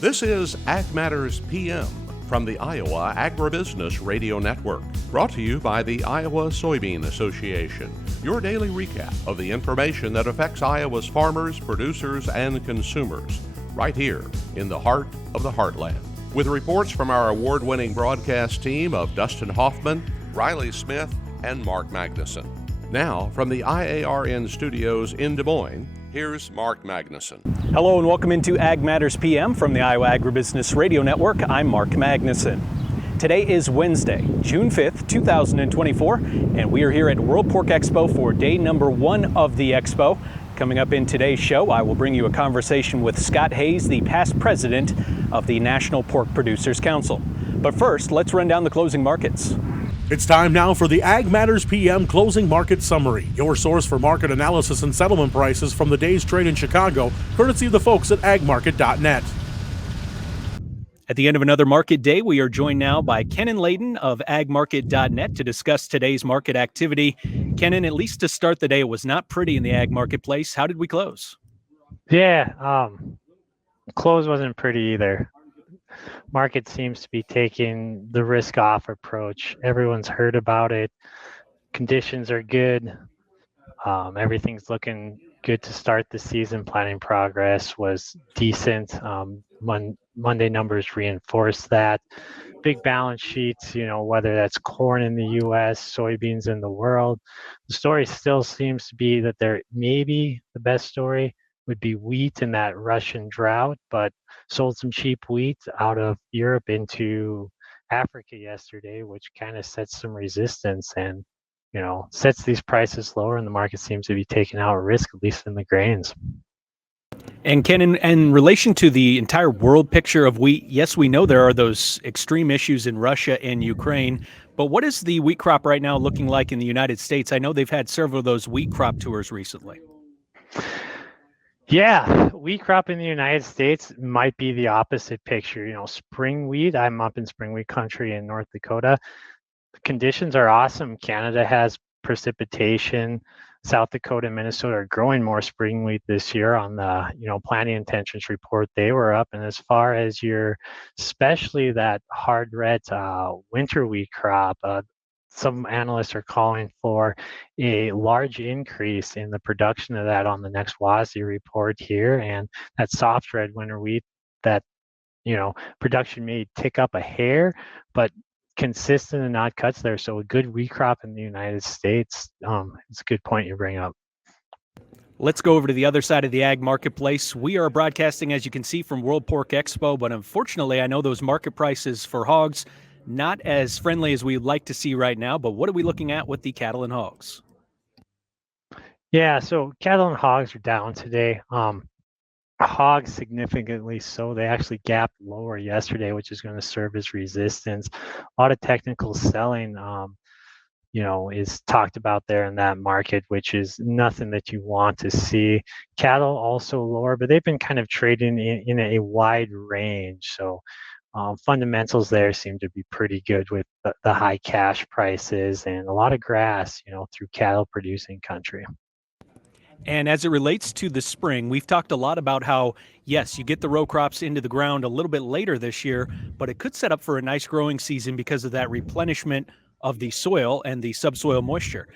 This is Ag Matters PM from the Iowa Agribusiness Radio Network, brought to you by the Iowa Soybean Association. Your daily recap of the information that affects Iowa's farmers, producers, and consumers, right here in the heart of the heartland. With reports from our award-winning broadcast team of Dustin Hoffman, Riley Smith, and Mark Magnuson. Now, from the IARN studios in Des Moines, here's Mark Magnuson. Hello and welcome into Ag Matters PM from the Iowa Agribusiness Radio Network. I'm Mark Magnuson. Today is Wednesday, June 5th, 2024, and we are here at World Pork Expo for day number 1 of the expo. Coming up in today's show, I will bring you a conversation with Scott Hayes, the past president of the National Pork Producers Council. But first, let's run down the closing markets. It's time now for the Ag Matters PM Closing Market Summary, your source for market analysis and settlement prices from the day's trade in Chicago, courtesy of the folks at agmarket.net. At the end of another market day, we are joined now by Kenan Layden of agmarket.net to discuss today's market activity. Kenan, at least to start the day, it was not pretty in the ag marketplace. How did we close? Yeah, close wasn't pretty either. Market seems to be taking the risk off approach. Everyone's heard about it. Conditions are good. Everything's looking good to start the season. Planning progress was decent. Monday numbers reinforce that. Big balance sheets, whether that's corn in the U.S., soybeans in the world. The story still seems to be that there maybe the best story would be wheat in that Russian drought, but sold some cheap wheat out of Europe into Africa yesterday, which kind of sets some resistance and, sets these prices lower, and the market seems to be taking out risk, at least in the grains. And Kenan, in relation to the entire world picture of wheat, yes, we know there are those extreme issues in Russia and Ukraine, but what is the wheat crop right now looking like in the United States? I know they've had several of those wheat crop tours recently. Yeah, wheat crop in the United States might be the opposite picture. Spring wheat, I'm up in spring wheat country in North Dakota. The conditions are awesome. Canada has precipitation. South Dakota and Minnesota are growing more spring wheat this year on the, planting intentions report. They were up. And as far as especially that hard red winter wheat crop, some analysts are calling for a large increase in the production of that on the next WASDE report here. And that soft red winter wheat, that, production may tick up a hair, but consistent and not cuts there. So a good wheat crop in the United States. It's a good point you bring up. Let's go over to the other side of the ag marketplace. We are broadcasting, as you can see, from World Pork Expo, but unfortunately, I know those market prices for hogs not as friendly as we'd like to see right now, but what are we looking at with the cattle and hogs? Yeah, so cattle and hogs are down today. Hogs significantly so. They actually gapped lower yesterday, which is going to serve as resistance. A lot of technical selling, is talked about there in that market, which is nothing that you want to see. Cattle also lower, but they've been kind of trading in a wide range. So fundamentals there seem to be pretty good with the high cash prices and a lot of grass, through cattle producing country. And as it relates to the spring, we've talked a lot about how, yes, you get the row crops into the ground a little bit later this year, but it could set up for a nice growing season because of that replenishment of the soil and the subsoil moisture.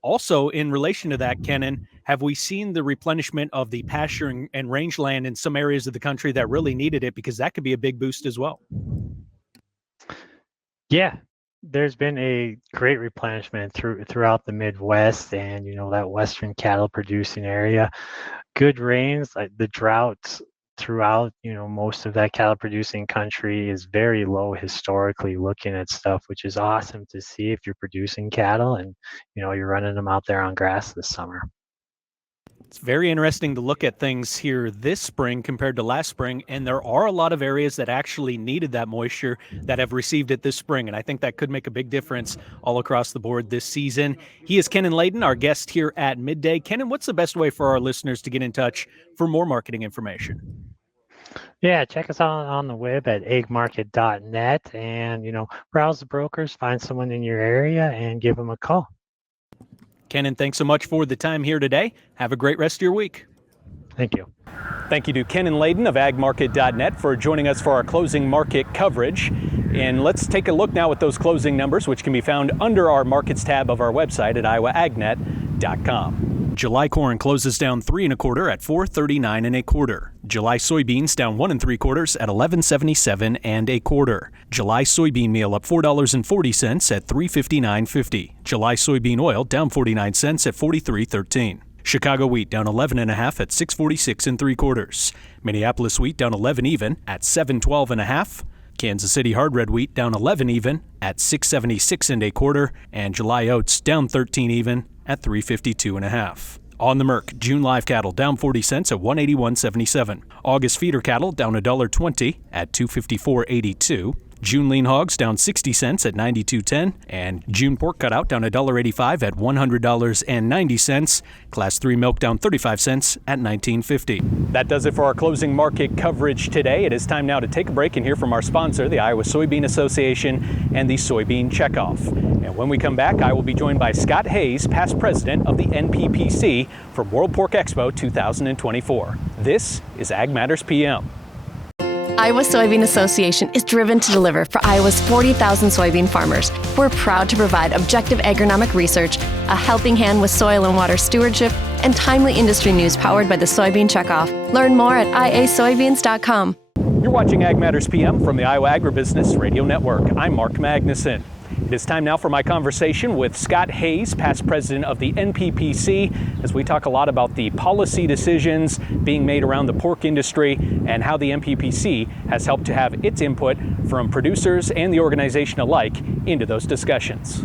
Also, in relation to that, Kenan, have we seen the replenishment of the pasture and rangeland in some areas of the country that really needed it? Because that could be a big boost as well. Yeah, there's been a great replenishment throughout the Midwest and, that western cattle producing area. Good rains, like the droughts throughout, most of that cattle producing country is very low historically, looking at stuff, which is awesome to see if you're producing cattle and, you're running them out there on grass this summer. It's very interesting to look at things here this spring compared to last spring, and there are a lot of areas that actually needed that moisture that have received it this spring, and I think that could make a big difference all across the board this season. He is Kenan Layden, our guest here at Midday. Kenan, what's the best way for our listeners to get in touch for more marketing information? Yeah, check us out on the web at agmarket.net and, browse the brokers, find someone in your area and give them a call. Kenan, thanks so much for the time here today. Have a great rest of your week. Thank you. Thank you to Kenan Layden of agmarket.net for joining us for our closing market coverage. And let's take a look now at those closing numbers, which can be found under our markets tab of our website at iowaagnet.com. July corn closes down 3 1/4 at $4.39 1/4. July soybeans down 1 3/4 at $11.77 1/4. July soybean meal up $4.40 at $3.59.50. July soybean oil down 49 cents at $43.13. Chicago wheat down 11 1/2 at $6.46 3/4. Minneapolis wheat down 11 even at $7.12 1/2. Kansas City hard red wheat down 11 even at $6.76 1/4, and July oats down 13 even at $3.52 1/2. On the Merc, June live cattle down 40 cents at $181.77. August feeder cattle down $1.20 at $254.82. June lean hogs down 60 cents at $92.10, and June pork cutout down $1.85 at $100.90. Class 3 milk down 35 cents at $19.50. That does it for our closing market coverage today. It is time now to take a break and hear from our sponsor, the Iowa Soybean Association and the Soybean Checkoff. And when we come back, I will be joined by Scott Hayes, past president of the NPPC, from World Pork Expo 2024. This is Ag Matters PM. Iowa Soybean Association is driven to deliver for Iowa's 40,000 soybean farmers. We're proud to provide objective agronomic research, a helping hand with soil and water stewardship, and timely industry news powered by the Soybean Checkoff. Learn more at iasoybeans.com. You're watching Ag Matters PM from the Iowa Agribusiness Radio Network. I'm Mark Magnuson. It is time now for my conversation with Scott Hayes, past president of the NPPC, as we talk a lot about the policy decisions being made around the pork industry and how the NPPC has helped to have its input from producers and the organization alike into those discussions.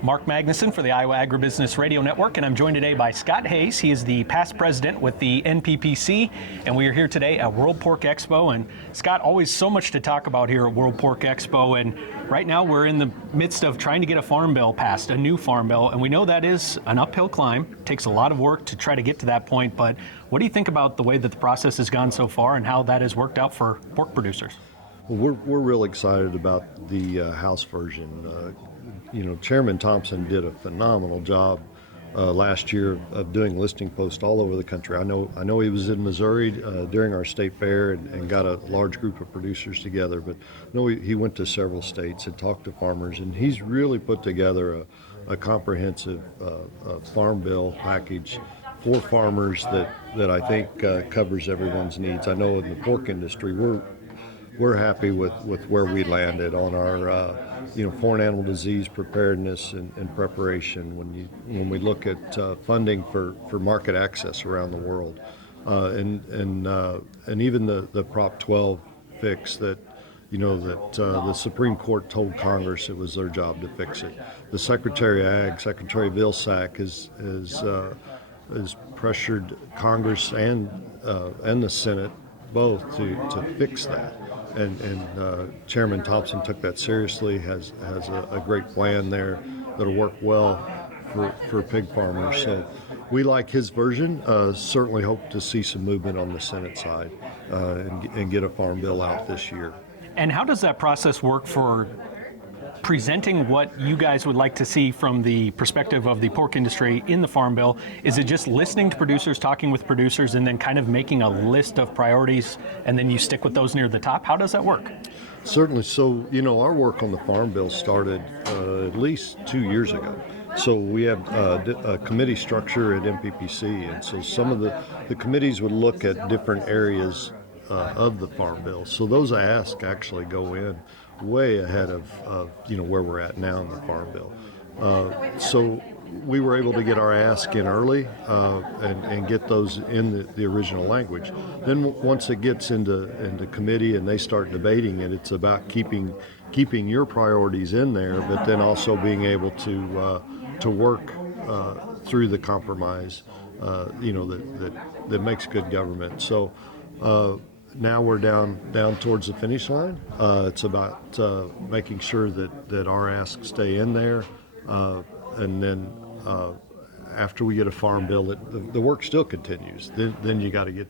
Mark Magnuson for the Iowa Agribusiness Radio Network, and I'm joined today by Scott Hayes. He is the past president with the NPPC, and we are here today at World Pork Expo. And Scott, always so much to talk about here at World Pork Expo, and right now we're in the midst of trying to get a farm bill passed, a new farm bill, and we know that is an uphill climb. It takes a lot of work to try to get to that point, but what do you think about the way that the process has gone so far and how that has worked out for pork producers? Well, we're real excited about the House version. Chairman Thompson did a phenomenal job last year of doing listing posts all over the country. I know he was in Missouri during our state fair and got a large group of producers together, but he went to several states and talked to farmers, and he's really put together a comprehensive farm bill package for farmers that I think covers everyone's needs. I know in the pork industry we're happy with where we landed on our foreign animal disease preparedness and preparation. When we look at funding for market access around the world, and even the Prop 12 fix that the Supreme Court told Congress it was their job to fix it. The Secretary of Ag, Secretary Vilsack, has pressured Congress and the Senate both to fix that. And Chairman Thompson took that seriously, has a great plan there that'll work well for pig farmers. So we like his version, certainly hope to see some movement on the Senate side and get a farm bill out this year. And how does that process work for presenting what you guys would like to see from the perspective of the pork industry in the Farm Bill? Is it just listening to producers, talking with producers, and then kind of making a list of priorities, and then you stick with those near the top? How does that work? Certainly. So, our work on the Farm Bill started at least 2 years ago. So we have a committee structure at NPPC, and so some of the committees would look at different areas of the Farm Bill. So those asks actually go in way ahead of where we're at now in the Farm Bill. So we were able to get our ask in early and get those in the original language. Then once it gets into committee and they start debating it, it's about keeping your priorities in there, but then also being able to work through the compromise that makes good government. So now we're down towards the finish line. It's about making sure that our asks stay in there, and then after we get a farm bill, the work still continues. Then you got to get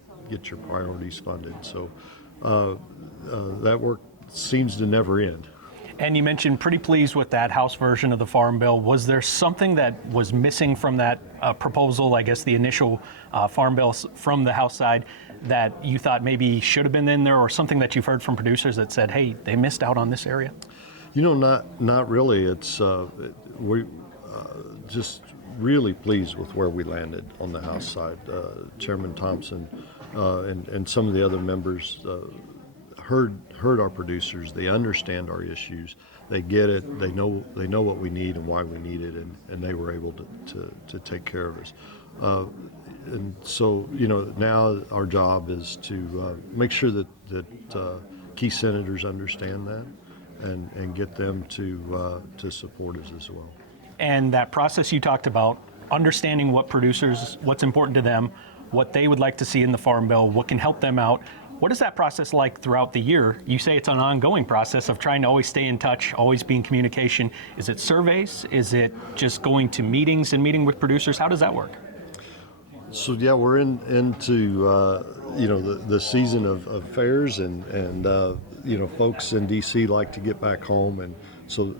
your priorities funded. So that work seems to never end. And you mentioned pretty pleased with that House version of the Farm Bill. Was there something that was missing from that proposal, I guess the initial Farm Bill from the House side, that you thought maybe should have been in there, or something that you've heard from producers that said, hey, they missed out on this area? Not really. It's we just really pleased with where we landed on the House side. Chairman Thompson and some of the other members heard our producers. They understand our issues. They get it. They know what we need and why we need it, and they were able to take care of us. And so now our job is to make sure that key senators understand that and get them to support us as well. And that process you talked about, understanding what's important to them, what they would like to see in the Farm Bill, what can help them out. What is that process like throughout the year? You say it's an ongoing process of trying to always stay in touch, always be in communication. Is it surveys? Is it just going to meetings and meeting with producers? How does that work? So yeah, we're into the season of fairs, and folks in DC like to get back home, and so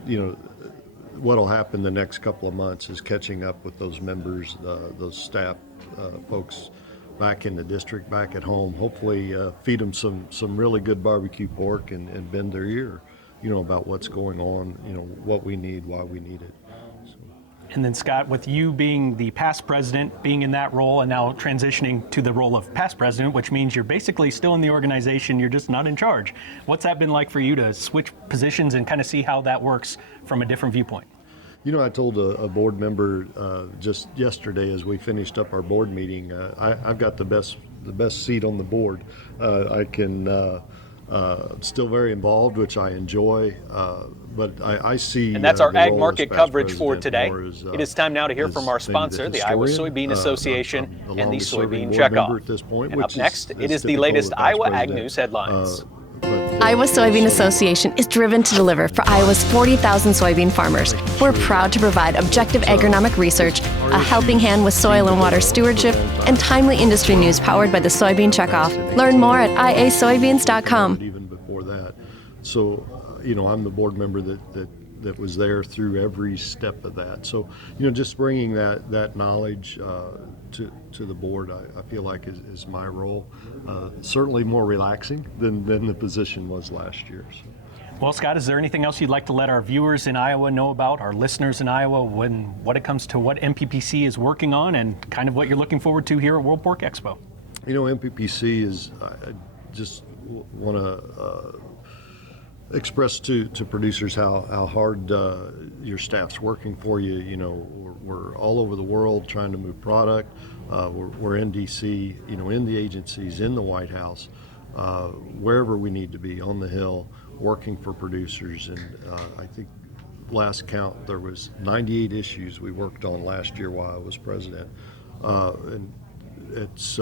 what'll happen the next couple of months is catching up with those members, those staff folks back in the district, back at home. Hopefully feed them some really good barbecue pork and bend their ear, about what's going on, what we need, why we need it. And then Scott, with you being the past president, being in that role, and now transitioning to the role of past president, which means you're basically still in the organization, you're just not in charge. What's that been like for you to switch positions and kind of see how that works from a different viewpoint? I told a board member just yesterday as we finished up our board meeting, I've got the best seat on the board. I can still very involved, which I enjoy, but I see. And that's our ag market coverage for today. It is time now to hear from our sponsor, the Iowa Soybean Association, and the Soybean Checkoff. And up next, it is the latest Iowa Ag News headlines. Iowa Soybean Association is driven to deliver for Iowa's 40,000 soybean farmers. We're proud to provide objective agronomic research, a helping hand with soil and water stewardship, and timely industry news powered by the Soybean Checkoff. Learn more at iasoybeans.com. Even before that. So, I'm the board member that was there through every step of that. So, just bringing that knowledge to the board, I feel like is my role. Certainly more relaxing than the position was last year. So. Well, Scott, is there anything else you'd like to let our viewers in Iowa know about, our listeners in Iowa, when it comes to what MPPC is working on and kind of what you're looking forward to here at World Pork Expo? MPPC is, I just want to express to producers how hard your staff's working for you. We're all over the world trying to move product. We're in DC, in the agencies, in the White House, wherever we need to be, on the Hill, working for producers. And I think last count there was 98 issues we worked on last year while I was president. And it's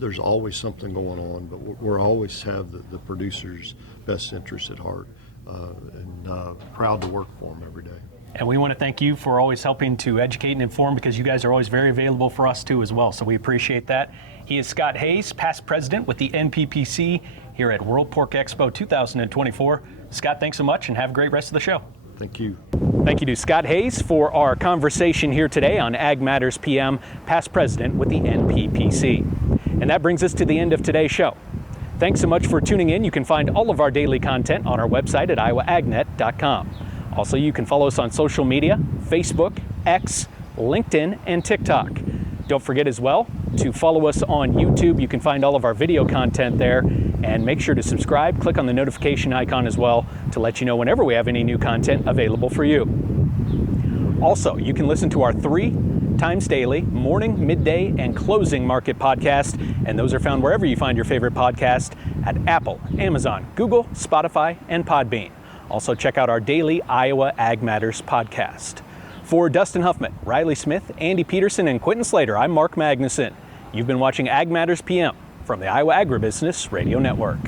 there's always something going on, but we're always have the producers' best interests at heart, and proud to work for them every day. And we want to thank you for always helping to educate and inform, because you guys are always very available for us too as well, so we appreciate that. He is Scott Hayes, past president with the NPPC here at World Pork Expo 2024. Scott, thanks so much and have a great rest of the show. Thank you. Thank you to Scott Hayes for our conversation here today on Ag Matters PM, past president with the NPPC. And that brings us to the end of today's show. Thanks so much for tuning in. You can find all of our daily content on our website at iowaagnet.com. Also, you can follow us on social media, Facebook, X, LinkedIn, and TikTok. Don't forget as well to follow us on YouTube. You can find all of our video content there, and make sure to subscribe. Click on the notification icon as well to let you know whenever we have any new content available for you. Also, you can listen to our 3 times daily morning, midday, and closing market podcast, and those are found wherever you find your favorite podcast at Apple, Amazon, Google, Spotify, and Podbean. Also, check out our daily Iowa Ag Matters podcast. For Dustin Huffman, Riley Smith, Andy Peterson, and Quentin Slater, I'm Mark Magnuson. You've been watching Ag Matters PM from the Iowa Agribusiness Radio Network.